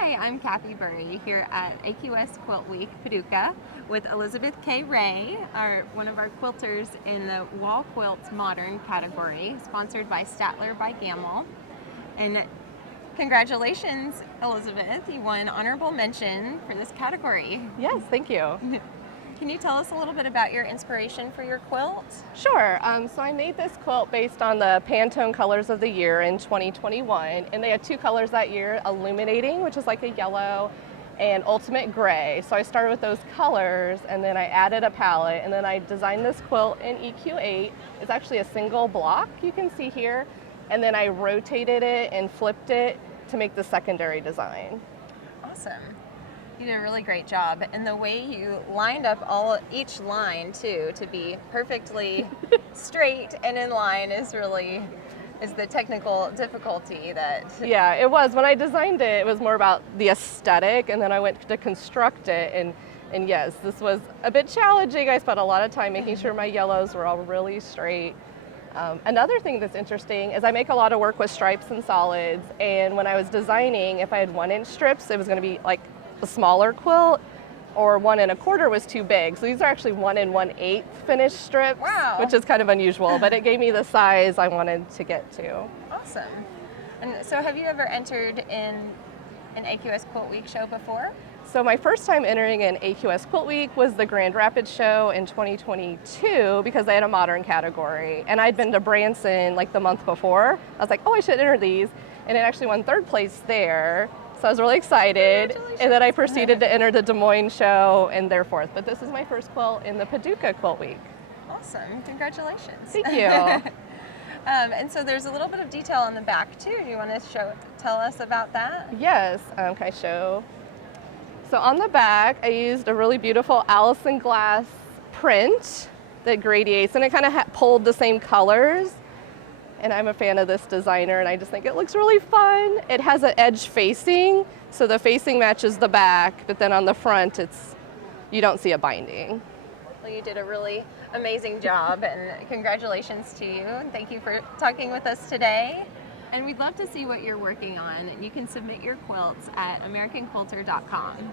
Hi, I'm Kathy Burry here at AQS Quilt Week Paducah with Elizabeth K. Ray, one of our quilters in the Wall Quilts Modern category, sponsored by Statler by Gamble. And congratulations, Elizabeth, you won honorable mention for this category. Yes, thank you. Can you tell us a little bit about your inspiration for your quilt? Sure. So I made this quilt based on the Pantone colors of the year in 2021, and they had two colors that year: illuminating, which is like a yellow, and ultimate gray. So I started with those colors, and then I added a palette, and then I designed this quilt in EQ8. It's actually a single block, you can see here, and then I rotated it and flipped it to make the secondary design. Awesome. You did a really great job, and the way you lined up each line too to be perfectly straight and in line is the technical difficulty that. Yeah, it was. When I designed it, it was more about the aesthetic, and then I went to construct it, and yes, this was a bit challenging. I spent a lot of time making sure my yellows were all really straight. Another thing that's interesting is I make a lot of work with stripes and solids, and when I was designing, if I had 1-inch strips, it was going to be like a smaller quilt, or 1 1/4 was too big. So these are actually 1 1/8 finished strips, wow, which is kind of unusual, but it gave me the size I wanted to get to. Awesome. And so have you ever entered in an AQS Quilt Week show before? So my first time entering an AQS Quilt Week was the Grand Rapids show in 2022 because they had a modern category. And I'd been to Branson like the month before. I was like, oh, I should enter these. And it actually won 3rd place there. So I was really excited. And then I proceeded to enter the Des Moines show and there 4th. But this is my first quilt in the Paducah Quilt Week. Awesome. Congratulations. Thank you. And so there's a little bit of detail on the back too. Do you want to tell us about that? Yes. Can I show? So on the back, I used a really beautiful Allison glass print that gradiates, and it kind of pulled the same colors. And I'm a fan of this designer, and I just think it looks really fun. It has an edge facing, so the facing matches the back, but then on the front, you don't see a binding. Well, you did a really amazing job, and congratulations to you. And thank you for talking with us today. And we'd love to see what you're working on. You can submit your quilts at AmericanQuilter.com.